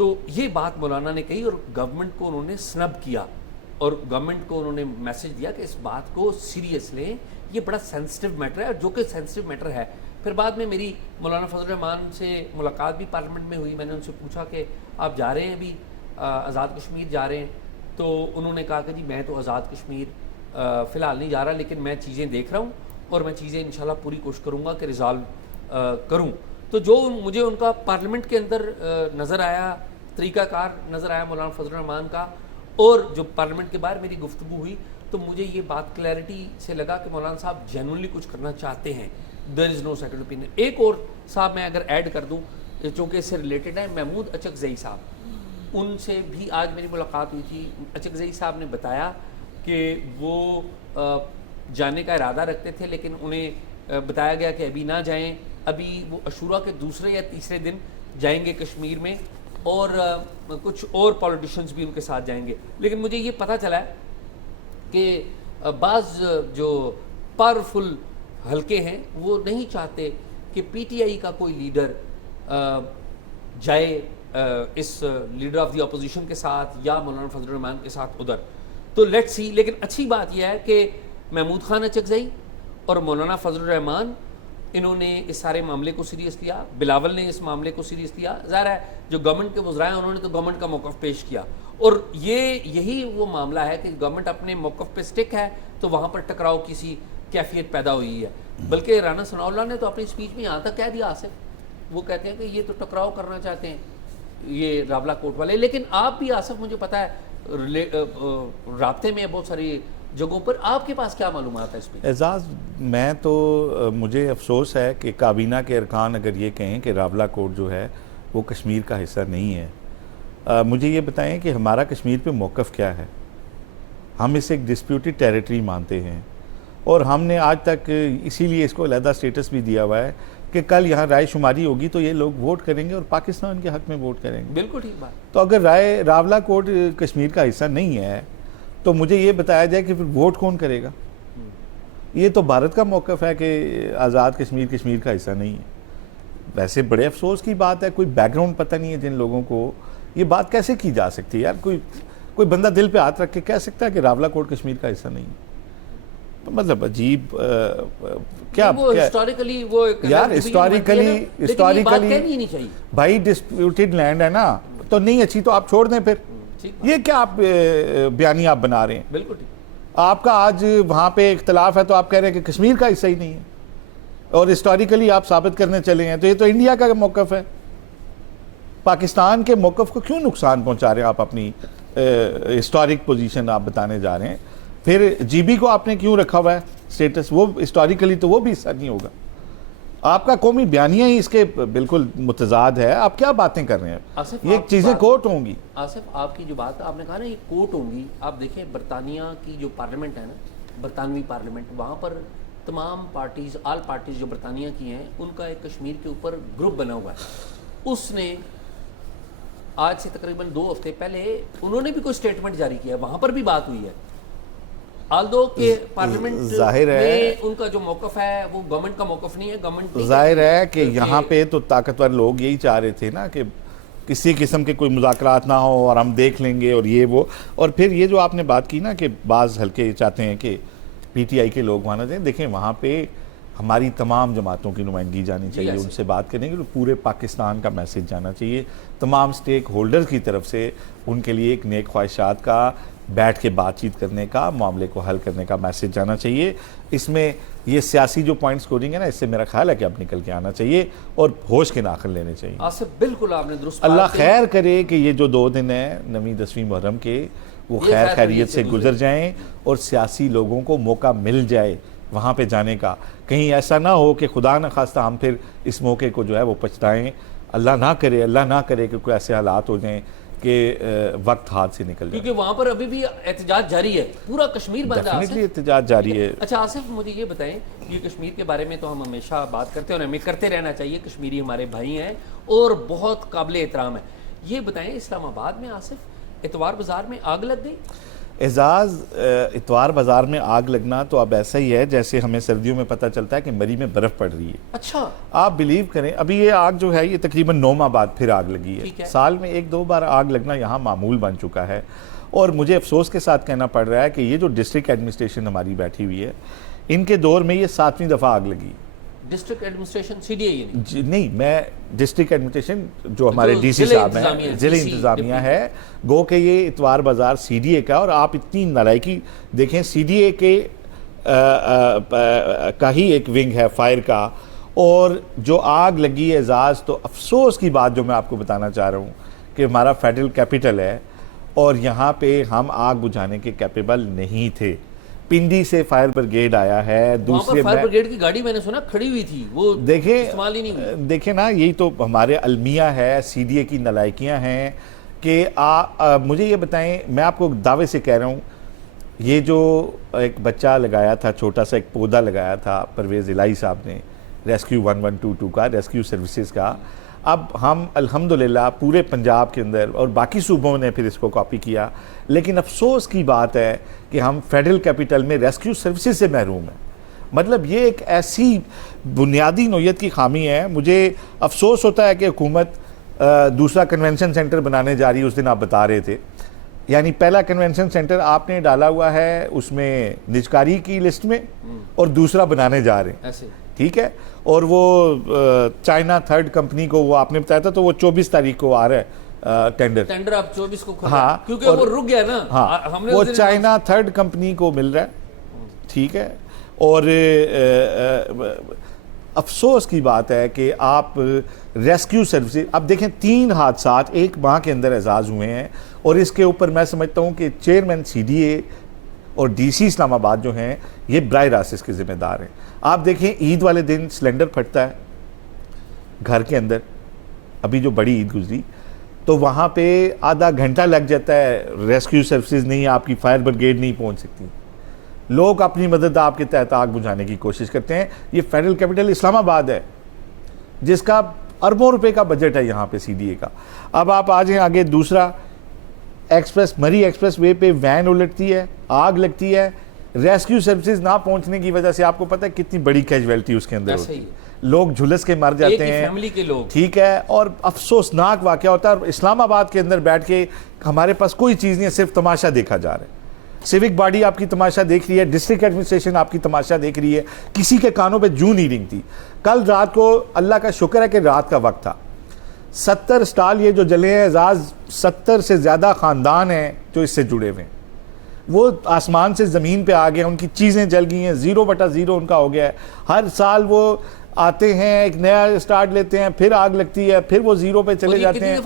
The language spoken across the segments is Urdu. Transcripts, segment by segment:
تو یہ بات مولانا نے کہی اور گورنمنٹ کو انہوں نے سنب کیا اور گورنمنٹ کو انہوں نے میسج دیا کہ اس بات کو سیریس لیں, یہ بڑا سینسٹیو میٹر ہے, اور جو کہ سینسٹیو میٹر ہے. پھر بعد میں میری مولانا فضل الرحمان سے ملاقات بھی پارلیمنٹ میں ہوئی. میں نے ان سے پوچھا کہ آپ جا رہے ہیں ابھی آزاد کشمیر جا رہے ہیں؟ تو انہوں نے کہا کہ جی میں تو آزاد کشمیر فی الحال نہیں جا رہا, لیکن میں چیزیں دیکھ رہا ہوں اور میں چیزیں انشاءاللہ پوری کوشش کروں گا کہ ریزالو کروں. تو جو مجھے ان کا پارلیمنٹ کے اندر نظر آیا, طریقہ کار نظر آیا مولانا فضل الرحمان کا, اور جو پارلیمنٹ کے باہر میری گفتگو ہوئی, تو مجھے یہ بات کلیئرٹی سے لگا کہ مولانا صاحب جینوئنلی کچھ کرنا چاہتے ہیں. دیر از نو سیکنڈ اوپینین. ایک اور صاحب میں اگر ایڈ کر دوں چونکہ اس سے ریلیٹڈ ہے, محمود اچکزئی صاحب, ان سے بھی آج میری ملاقات ہوئی تھی. اچکزئی صاحب نے بتایا کہ وہ جانے کا ارادہ رکھتے تھے, لیکن انہیں بتایا گیا کہ ابھی نہ جائیں, ابھی وہ عاشورہ کے دوسرے یا تیسرے دن جائیں گے کشمیر میں, اور کچھ اور پولیٹیشنز بھی ان کے ساتھ جائیں گے. لیکن مجھے یہ پتہ چلا ہے کہ بعض جو پاورفل حلقے ہیں وہ نہیں چاہتے کہ پی ٹی آئی کا کوئی لیڈر جائے اس لیڈر آف دی اپوزیشن کے ساتھ یا مولانا فضل الرحمان کے ساتھ ادھر. تو لیٹس سی. لیکن اچھی بات یہ ہے کہ محمود خان اچکزئی اور مولانا فضل الرحمان انہوں نے اس سارے معاملے کو سیریس لیا, بلاول نے اس معاملے کو سیریس لیا. ظاہر ہے جو گورنمنٹ کے وزراء ہیں انہوں نے تو گورنمنٹ کا موقف پیش کیا, اور یہی وہ معاملہ ہے کہ گورنمنٹ اپنے موقف پہ سٹک ہے تو وہاں پر ٹکراؤ کسی کیفیت پیدا ہوئی ہے. بلکہ رانا ثناء اللہ نے تو اپنی اسپیچ میں یہاں تک کہہ دیا آصف, وہ کہتے ہیں کہ یہ تو ٹکراؤ کرنا چاہتے ہیں یہ راولا کوٹ والے. لیکن آپ بھی آصف, مجھے پتا ہے رابطے میں بہت ساری جگہوں پر, آپ کے پاس کیا معلومات ہے اس پہ؟ اعزاز, میں تو مجھے افسوس ہے کہ کابینہ کے ارکان اگر یہ کہیں کہ راولا کوٹ جو ہے وہ کشمیر کا حصہ نہیں ہے. مجھے یہ بتائیں کہ ہمارا کشمیر پہ موقف کیا ہے. ہم اسے ایک ڈسپیوٹڈ ٹیریٹری مانتے ہیں, اور ہم نے آج تک اسی لیے اس کو علیحدہ سٹیٹس بھی دیا ہوا ہے کہ کل یہاں رائے شماری ہوگی تو یہ لوگ ووٹ کریں گے اور پاکستان کے حق میں ووٹ کریں گے. بالکل ٹھیک بات. تو اگر راولا کوٹ کشمیر کا حصہ نہیں ہے تو مجھے یہ بتایا جائے کہ پھر ووٹ کون کرے گا. یہ تو بھارت کا موقف ہے کہ آزاد کشمیر کشمیر کا حصہ نہیں ہے. ویسے بڑے افسوس کی بات ہے, کوئی بیک گراؤنڈ پتہ نہیں ہے جن لوگوں کو. یہ بات کیسے کی جا سکتی ہے یار؟ کوئی بندہ دل پہ ہاتھ رکھ کے کہہ سکتا ہے کہ راولا کوٹ کشمیر کا حصہ نہیں ہے؟ مطلب عجیب کیا ہسٹوریکلی وہ یار, ہسٹوریکلی بھائی ڈسپیوٹڈ لینڈ ہے نا, تو نہیں اچھی تو آپ چھوڑ دیں. پھر یہ کیا آپ بیانی آپ بنا رہے ہیں؟ بالکل ٹھیک. آپ کا آج وہاں پہ اختلاف ہے تو آپ کہہ رہے ہیں کہ کشمیر کا حصہ ہی نہیں ہے, اور ہسٹوریکلی آپ ثابت کرنے چلے ہیں. تو یہ تو انڈیا کا موقف ہے. پاکستان کے موقف کو کیوں نقصان پہنچا رہے ہیں آپ؟ اپنی ہسٹورک پوزیشن آپ بتانے جا رہے ہیں. پھر جی بی کو آپ نے کیوں رکھا ہوا ہے سٹیٹس؟ وہ ہسٹوریکلی تو وہ بھی حصہ نہیں ہوگا. آپ کا قومی بیانیہ ہی اس کے بالکل متضاد ہے. آپ کیا باتیں کر رہے ہیں؟ یہ چیزیں کوٹ ہوں گی. آصف, آپ کی جو بات آپ نے کہا نا یہ کوٹ ہوں گی, آپ دیکھیں برطانیہ کی جو پارلیمنٹ ہے نا, برطانوی پارلیمنٹ, وہاں پر تمام پارٹیز, آل پارٹیز جو برطانیہ کی ہیں, ان کا ایک کشمیر کے اوپر گروپ بنا ہوا ہے. اس نے آج سے تقریباً 2 ہفتے پہلے انہوں نے بھی کوئی سٹیٹمنٹ جاری کیا, وہاں پر بھی بات ہوئی ہے. آلدو کہ پارلیمنٹ میں ان کا جو موقف ہے وہ گورنمنٹ کا موقف نہیں ہے. گورنمنٹ ظاہر ہے کہ یہاں پہ تو طاقتور لوگ یہی چاہ رہے تھے نا کہ کسی قسم کے کوئی مذاکرات نہ ہو اور ہم دیکھ لیں گے اور یہ وہ. اور پھر یہ جو آپ نے بات کی نا کہ بعض حلقے چاہتے ہیں کہ پی ٹی آئی کے لوگ وہاں نہ جائیں. دیکھیں وہاں پہ ہماری تمام جماعتوں کی نمائندگی جانی چاہیے, ان سے بات کریں گے تو پورے پاکستان کا میسج جانا چاہیے. تمام سٹیک ہولڈرز کی طرف سے ان کے لیے ایک نیک خواہشات کا, بیٹھ کے بات چیت کرنے کا, معاملے کو حل کرنے کا میسج جانا چاہیے. اس میں یہ سیاسی جو پوائنٹ سکورنگ ہے نا, اس سے میرا خیال ہے کہ اب نکل کے آنا چاہیے اور ہوش کے ناخن لینے چاہیے. آصف بالکل آپ نے درست. اللہ خیر کرے کہ یہ جو 2 دن ہیں 9ویں 10ویں محرم کے, وہ خیر خیریت سے گزر جائیں اور سیاسی لوگوں کو موقع مل جائے وہاں پہ جانے کا. کہیں ایسا نہ ہو کہ خدا نہ خواستہ ہم پھر اس موقع کو جو ہے وہ پچھتائیں. اللہ نہ کرے کہ کوئی ایسے حالات ہو جائیں کہ وقت ہاتھ سے نکل جائے, کیونکہ وہاں پر ابھی بھی احتجاج جاری ہے, پورا کشمیر بند ہے. ڈیفینیٹلی احتجاج جاری ہے. اچھا آصف, مجھے یہ بتائیں, یہ کشمیر کے بارے میں تو ہم ہمیشہ بات کرتے ہیں اور ہمیں کرتے رہنا چاہیے. کشمیری ہمارے بھائی ہیں اور بہت قابل احترام ہے. یہ بتائیں, اسلام آباد میں آصف اتوار بازار میں آگ لگ گئی. اعزاز اتوار بازار میں آگ لگنا تو اب ایسا ہی ہے جیسے ہمیں سردیوں میں پتہ چلتا ہے کہ مری میں برف پڑ رہی ہے. اچھا آپ بلیو کریں ابھی یہ آگ جو ہے یہ تقریباً 9 ماہ بعد پھر آگ لگی ٹھیک ہے. ہے. سال میں 1-2 بار آگ لگنا یہاں معمول بن چکا ہے. اور مجھے افسوس کے ساتھ کہنا پڑ رہا ہے کہ یہ جو ڈسٹرکٹ ایڈمنسٹریشن ہماری بیٹھی ہوئی ہے ان کے دور میں یہ 7ویں دفعہ آگ لگی. District administration C D A نہیں میں ڈسٹرکٹ ایڈمنسٹریشن جو ہمارے ڈی سی صاحب ہیں ضلع انتظامیہ ہے گو کہ یہ اتوار بازار سی ڈی اے کا. اور آپ اتنی نالائکی دیکھیں سی ڈی اے کے کا ہی ایک ونگ ہے فائر کا اور جو آگ لگی ہے اعزاز تو افسوس کی بات جو میں آپ کو بتانا چاہ رہا ہوں کہ ہمارا فیڈرل کیپٹل ہے اور یہاں پہ ہم آگ بجھانے کے کیپیبل نہیں تھے. پنڈی سے فائر بریگیڈ آیا ہے. دوسرے فائر بریگیڈ کی گاڑی میں نے سنا کھڑی ہوئی تھی وہ استعمال ہی نہیں ہوئی. دیکھیں نا یہی تو ہمارے المیہ ہے سی ڈی اے کی نلائکیاں ہیں کہ مجھے یہ بتائیں میں آپ کو دعوے سے کہہ رہا ہوں یہ جو ایک بچہ لگایا تھا چھوٹا سا ایک پودا لگایا تھا پرویز الہی صاحب نے ریسکیو 1122 کا ریسکیو سروسز کا. اب ہم الحمدللہ پورے پنجاب کے اندر اور باقی صوبوں نے پھر اس کو کاپی کیا لیکن افسوس کی بات ہے کہ ہم فیڈرل کیپٹل میں ریسکیو سروسز سے محروم ہیں. مطلب یہ ایک ایسی بنیادی نوعیت کی خامی ہے. مجھے افسوس ہوتا ہے کہ حکومت دوسرا کنونشن سینٹر بنانے جا رہی ہے. اس دن آپ بتا رہے تھے یعنی پہلا کنونشن سینٹر آپ نے ڈالا ہوا ہے اس میں نجکاری کی لسٹ میں اور دوسرا بنانے جا رہے ہیں ایسے ٹھیک ہے. اور وہ چائنا تھرڈ کمپنی کو وہ آپ نے بتایا تھا تو وہ 24 تاریخ کو آ رہا ہے ٹینڈر اب 24 کو کھلا ہاں کیونکہ وہ رک گیا نا. ہاں وہ چائنا تھرڈ کمپنی کو مل رہا ہے ٹھیک ہے. اور افسوس کی بات ہے کہ آپ ریسکیو سروسز اب دیکھیں 3 حادثات 1 ماہ کے اندر اعزاز ہوئے ہیں اور اس کے اوپر میں سمجھتا ہوں کہ چیئرمین سی ڈی اے اور ڈی سی اسلام آباد جو ہیں یہ براہ راست اس کے ذمہ دار ہیں. آپ دیکھیں عید والے دن سلنڈر پھٹتا ہے گھر کے اندر. ابھی جو بڑی عید گزری تو وہاں پہ آدھا گھنٹہ لگ جاتا ہے ریسکیو سروسز نہیں آپ کی فائر بریگیڈ نہیں پہنچ سکتی. لوگ اپنی مدد آپ کے تحت آگ بجھانے کی کوشش کرتے ہیں. یہ فیڈرل کیپٹل اسلام آباد ہے جس کا اربوں روپے کا بجٹ ہے یہاں پہ سی ڈی اے کا. اب آپ آ جائیں آگے دوسرا مری ایکسپریس وے پہ وین الٹتی ہے آگ لگتی ہے. ریسکیو سروسز نہ پہنچنے کی وجہ سے آپ کو پتہ ہے کتنی بڑی کیجویلٹی اس کے اندر ہوتی ہے. لوگ جھلس کے مر جاتے ہیں فیملی کے لوگ ٹھیک ہے. اور افسوسناک واقعہ ہوتا ہے. اور اسلام آباد کے اندر بیٹھ کے ہمارے پاس کوئی چیز نہیں ہے صرف تماشا دیکھا جا رہا ہے. سیوک باڈی آپ کی تماشا دیکھ رہی ہے ڈسٹرکٹ ایڈمنسٹریشن آپ کی تماشا دیکھ رہی ہے. کسی کے کانوں پہ جوں نہیں رنگتی. کل رات کو اللہ کا شکر ہے کہ رات کا وقت تھا 70 سٹال یہ جو جلے ہیں اعزاز 70 سے زیادہ خاندان ہیں جو اس سے جڑے ہوئے ہیں. وہ آسمان سے زمین پہ آ گئے ان کی چیزیں جل گئی ہیں 0/0 ان کا ہو گیا ہے. ہر سال وہ آتے ہیں ایک نیا سٹارٹ لیتے ہیں پھر آگ لگتی ہے پھر وہ 0 پہ چلے جاتے ہیں.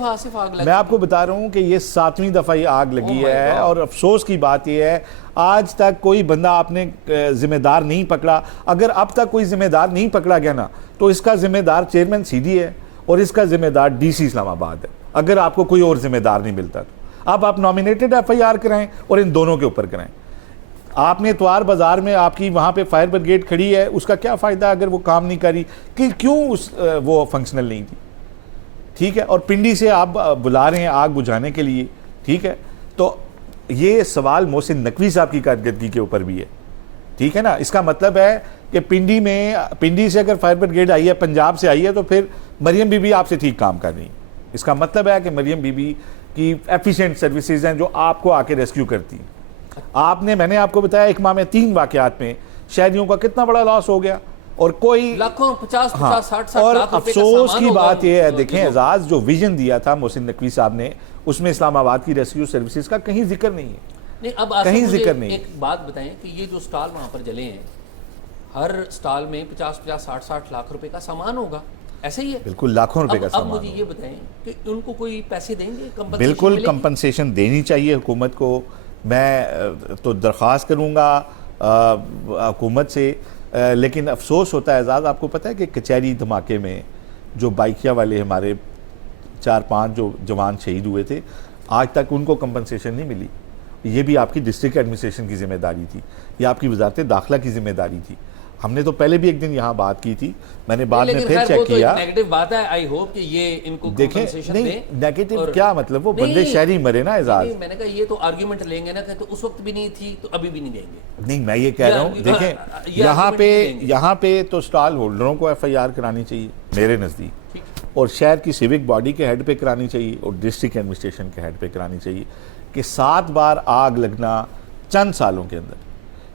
میں آپ کو بتا رہا ہوں کہ یہ 7ویں دفعہ یہ آگ لگی ہے. اور افسوس کی بات یہ ہے آج تک کوئی بندہ آپ نے ذمہ دار نہیں پکڑا. اگر اب تک کوئی ذمہ دار نہیں پکڑا گیا نا تو اس کا ذمہ دار چیئرمین سی ڈی ہے اور اس کا ذمہ دار ڈی سی اسلام آباد ہے. اگر آپ کو کوئی اور ذمہ دار نہیں ملتا تو اب آپ نامینیٹڈ ایف آئی آر کرائیں اور ان دونوں کے اوپر کرائیں. آپ نے اتوار بازار میں آپ کی وہاں پہ فائر بریگیڈ کھڑی ہے اس کا کیا فائدہ اگر وہ کام نہیں کری کہ کیوں وہ فنکشنل نہیں تھی ٹھیک ہے. اور پنڈی سے آپ بلا رہے ہیں آگ بجھانے کے لیے ٹھیک ہے. تو یہ سوال محسن نقوی صاحب کی کارکردگی کے اوپر بھی ہے ٹھیک ہے نا. اس کا مطلب ہے کہ پنڈی سے اگر فائر بریگیڈ آئی ہے پنجاب سے آئی ہے تو پھر مریم بی بی آپ سے ٹھیک کام کر رہی ہیں. اس کا مطلب ہے کہ مریم بی بی کی ایفیشینٹ سروسز ہیں جو آپ کو آ کے ریسکیو کرتی ہیں. میں نے آپ کو بتایا 1 ماہ میں 3 واقعات میں شہریوں کا کتنا بڑا لاس ہو گیا اور کوئی لاکھوں 50 60 اور لاکھ روپے کا افسوس سامان کی ہوگا. بات یہ ہے دیکھیں اعزاز جو ویژن دیا تھا محسن نقوی صاحب نے اس میں اسلام آباد کی ریسکیو سروسز کا کہیں ذکر نہیں ہے. نہیں اب کہیں ذکر نہیں. ایک بات بتائیں کہ یہ جو سٹال وہاں پر جلے ہیں ہر سٹال میں 50 60 لاکھ روپے کا سامان ہوگا ایسے ہی ہے بالکل لاکھوں روپے کا سامان. اب مجھے یہ بتائیں کہ ان کو کوئی پیسے دیں گے بالکل کمپنسیشن دینی چاہیے حکومت کو. میں تو درخواست کروں گا حکومت سے. لیکن افسوس ہوتا ہے اعزاز آپ کو پتہ ہے کہ کچہری دھماکے میں جو بائکیا والے ہمارے 4-5 جو جوان شہید ہوئے تھے آج تک ان کو کمپنسیشن نہیں ملی. یہ بھی آپ کی ڈسٹرکٹ ایڈمنسٹریشن کی ذمہ داری تھی. یہ آپ کی وزارت داخلہ کی ذمہ داری تھی. ہم نے تو پہلے بھی ایک دن یہاں بات کی تھی, میں نے بعد میں لیکن پھر خیر چیک وہ تو کیا. نیگیٹو بات ہے, آئی ہوپ کہ یہ ان کو دیکھیں compensation دیں. نہیں نیگیٹو اور- کیا مطلب, وہ بندے نہیں، شہری مرے نا اعزاز. نہیں، میں نے کہا یہ تو آرگیومنٹ لیں گے نا کہ تو اس وقت بھی نہیں تھی تو ابھی بھی نہیں دیں گے. نہیں میں یہ کہہ رہا ہوں, دیکھیں یہاں پہ تو اسٹال ہولڈروں کو ایف آئی آر کرانی چاہیے میرے نزدیک, اور شہر کی سیوک باڈی کے ہیڈ پہ کرانی چاہیے, اور ڈسٹرکٹ ایڈمنسٹریشن کے ہیڈ پہ کرانی چاہیے کہ 7 بار آگ لگنا چند سالوں کے اندر,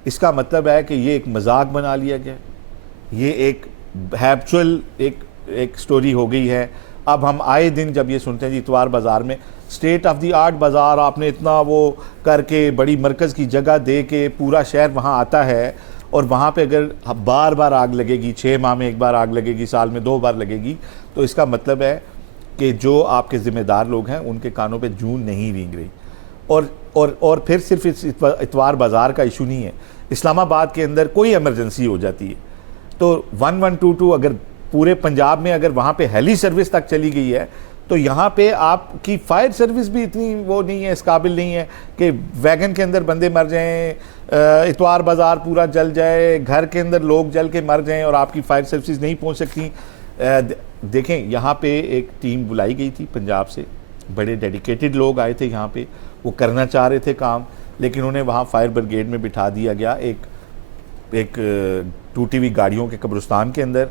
اس کا مطلب ہے کہ یہ ایک مذاق بنا لیا گیا, یہ ایک ہیبچول ایک سٹوری ہو گئی ہے. اب ہم آئے دن جب یہ سنتے ہیں جی اتوار بازار میں اسٹیٹ آف دی آرٹ بازار, آپ نے اتنا وہ کر کے بڑی مرکز کی جگہ دے کے پورا شہر وہاں آتا ہے, اور وہاں پہ اگر بار بار آگ لگے گی, 6 ماہ میں 1 بار آگ لگے گی, سال میں 2 بار لگے گی, تو اس کا مطلب ہے کہ جو آپ کے ذمہ دار لوگ ہیں ان کے کانوں پہ جون نہیں رینگ رہی. اور پھر صرف اتوار بازار کا ایشو نہیں ہے, اسلام آباد کے اندر کوئی ایمرجنسی ہو جاتی ہے تو 1122 اگر پورے پنجاب میں اگر وہاں پہ ہیلی سروس تک چلی گئی ہے, تو یہاں پہ آپ کی فائر سروس بھی اتنی وہ نہیں ہے, اس قابل نہیں ہے کہ ویگن کے اندر بندے مر جائیں, اتوار بازار پورا جل جائے, گھر کے اندر لوگ جل کے مر جائیں اور آپ کی فائر سروسز نہیں پہنچ سکتی. دیکھیں یہاں پہ ایک ٹیم بلائی گئی تھی پنجاب سے, بڑے ڈیڈیکیٹڈ لوگ آئے تھے یہاں پہ, وہ کرنا چاہ رہے تھے کام, لیکن انہیں وہاں فائر بریگیڈ میں بٹھا دیا گیا ایک ٹوٹی ہوئی گاڑیوں کے قبرستان کے اندر.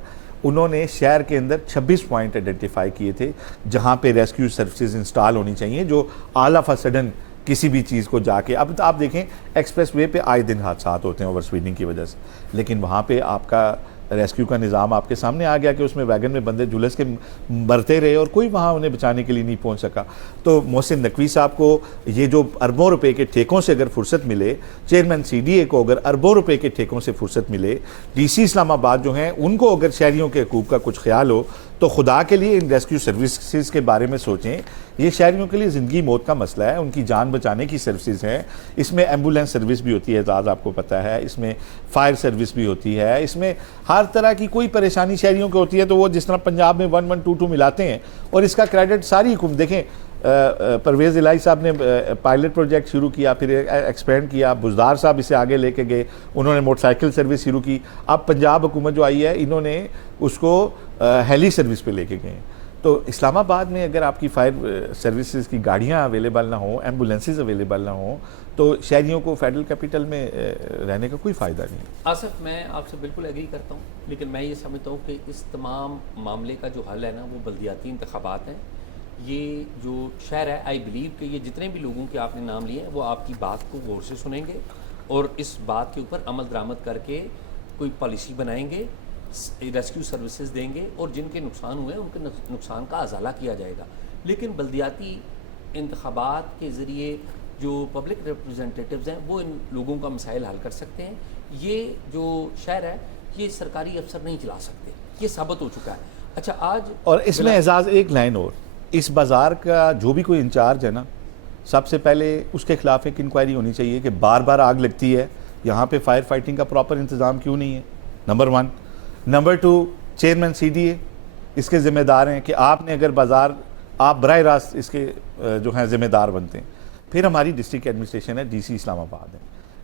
انہوں نے شہر کے اندر 26 پوائنٹ آئیڈینٹیفائی کیے تھے جہاں پہ ریسکیو سروسز انسٹال ہونی چاہیے, جو آل آف اے سڈن کسی بھی چیز کو جا کے, اب آپ دیکھیں ایکسپریس وے پہ آئے دن حادثات ہوتے ہیں اوور سپیڈنگ کی وجہ سے, لیکن وہاں پہ آپ کا ریسکیو کا نظام آپ کے سامنے آ گیا کہ اس میں ویگن میں بندے جھلس کے مرتے رہے اور کوئی وہاں انہیں بچانے کے لیے نہیں پہنچ سکا. تو محسن نقوی صاحب کو یہ جو اربوں روپے کے ٹھیکوں سے اگر فرصت ملے, چیئرمین سی ڈی اے کو اگر اربوں روپے کے ٹھیکوں سے فرصت ملے, ڈی سی اسلام آباد جو ہیں ان کو اگر شہریوں کے حقوق کا کچھ خیال ہو, تو خدا کے لیے ان ریسکیو سروسز کے بارے میں سوچیں. یہ شہریوں کے لیے زندگی موت کا مسئلہ ہے, ان کی جان بچانے کی سروسز ہیں. اس میں ایمبولینس سروس بھی ہوتی ہے اعزاز, آپ کو پتہ ہے, اس میں فائر سروس بھی ہوتی ہے, اس میں ہر طرح کی کوئی پریشانی شہریوں کو ہوتی ہے تو وہ جس طرح پنجاب میں 1122 ملاتے ہیں, اور اس کا کریڈٹ ساری حکومت. دیکھیں پرویز الہی صاحب نے پائلٹ پروجیکٹ شروع کیا, پھر ایکسپینڈ کیا, بزدار صاحب اسے آگے لے کے گئے, انہوں نے موٹر سائیکل سروس شروع کی. اب پنجاب حکومت جو آئی ہے انہوں نے اس کو ہیلی سروس پہ لے کے گئے. تو اسلام آباد میں اگر آپ کی فائر سروسز کی گاڑیاں اویلیبل نہ ہوں, ایمبولینسز اویلیبل نہ ہوں, تو شہریوں کو فیڈرل کیپٹل میں رہنے کا کوئی فائدہ نہیں. آصف میں آپ سے بالکل ایگری کرتا ہوں, لیکن میں یہ سمجھتا ہوں کہ اس تمام معاملے کا جو حل ہے نا وہ بلدیاتی انتخابات ہیں. یہ جو شہر ہے, آئی بلیو کہ یہ جتنے بھی لوگوں کے آپ نے نام لیے ہیں وہ آپ کی بات کو غور سے سنیں گے اور اس بات کے اوپر عمل درآمد کر کے کوئی پالیسی بنائیں گے, ریسکیو سروسز دیں گے, اور جن کے نقصان ہوئے ہیں ان کے نقصان کا ازالہ کیا جائے گا. لیکن بلدیاتی انتخابات کے ذریعے جو پبلک ریپرزنٹیٹیوز ہیں وہ ان لوگوں کا مسائل حل کر سکتے ہیں. یہ جو شہر ہے یہ سرکاری افسر نہیں چلا سکتے, یہ ثابت ہو چکا ہے. اچھا آج اور اس میں اعزاز ایک لائن اور, اس بازار کا جو بھی کوئی انچارج ہے نا, سب سے پہلے اس کے خلاف ایک انکوائری ہونی چاہیے کہ بار بار آگ لگتی ہے, یہاں پہ فائر فائٹنگ کا پراپر انتظام کیوں نہیں ہے, number 1. Number 2, chairman C D A اس کے ذمہ دار ہیں کہ آپ نے اگر بازار, آپ براہ راست اس کے جو ہیں ذمہ دار بنتے ہیں. پھر ہماری ڈسٹرکٹ ایڈمنسٹریشن ہے, ڈی سی اسلام آباد ہے,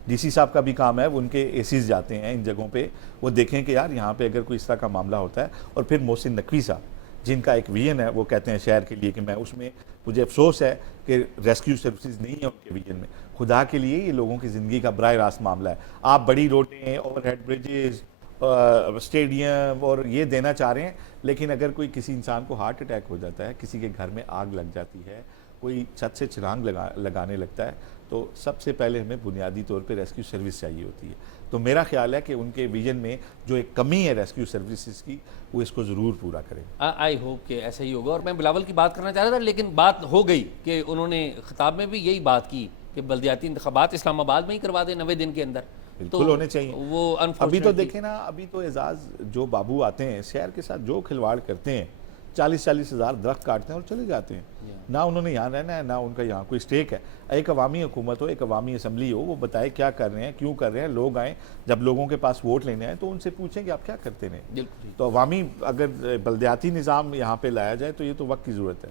ڈی سی صاحب کا بھی کام ہے, وہ ان کے اے سیز جاتے ہیں ان جگہوں پہ, وہ دیکھیں کہ یار یہاں پہ اگر کوئی اس طرح کا معاملہ ہوتا ہے. اور پھر محسن نقوی صاحب جن کا ایک ویژن ہے, وہ کہتے ہیں شہر کے لیے کہ میں اس میں, مجھے افسوس ہے کہ ریسکیو سروسز نہیں ہیں ان کے ویژن میں. خدا کے لیے یہ لوگوں کی زندگی کا براہ راست معاملہ ہے. آپ بڑی روڈیں, اوور ہیڈ بریجز, اسٹیڈیم اور یہ دینا چاہ رہے ہیں, لیکن اگر کوئی کسی انسان کو ہارٹ اٹیک ہو جاتا ہے, کسی کے گھر میں آگ لگ جاتی ہے, کوئی چھت سے چھلانگ لگانے لگتا ہے, تو سب سے پہلے ہمیں بنیادی طور پہ ریسکیو سروس چاہیے ہوتی ہے. تو میرا خیال ہے کہ ان کے ویژن میں جو ایک کمی ہے ریسکیو سروسز کی, وہ اس کو ضرور پورا کریں. آئی ہوپ کہ ایسا ہی ہوگا. اور میں بلاول کی بات کرنا چاہ رہا تھا, لیکن بات ہو گئی کہ انہوں نے خطاب میں بھی یہی بات کی کہ بلدیاتی انتخابات اسلام آباد میں ہی کروا دیں 90 دن کے اندر. بالکل ہونے چاہیے. وہ ابھی تو دیکھیں نا, ابھی تو اعزاز جو بابو آتے ہیں شہر کے ساتھ جو کھلواڑ کرتے ہیں, 40-40 ہزار درخت کاٹتے ہیں اور چلے جاتے ہیں. نہ انہوں نے یہاں رہنا ہے, نہ ان کا یہاں کوئی اسٹیک ہے. ایک عوامی حکومت ہو, ایک عوامی اسمبلی ہو, وہ بتائے کیا کر رہے ہیں, کیوں کر رہے ہیں. لوگ آئیں, جب لوگوں کے پاس ووٹ لینے آئیں تو ان سے پوچھیں کہ آپ کیا کرتے ہیں. تو عوامی اگر بلدیاتی نظام یہاں پہ لایا جائے تو یہ تو وقت کی ضرورت ہے.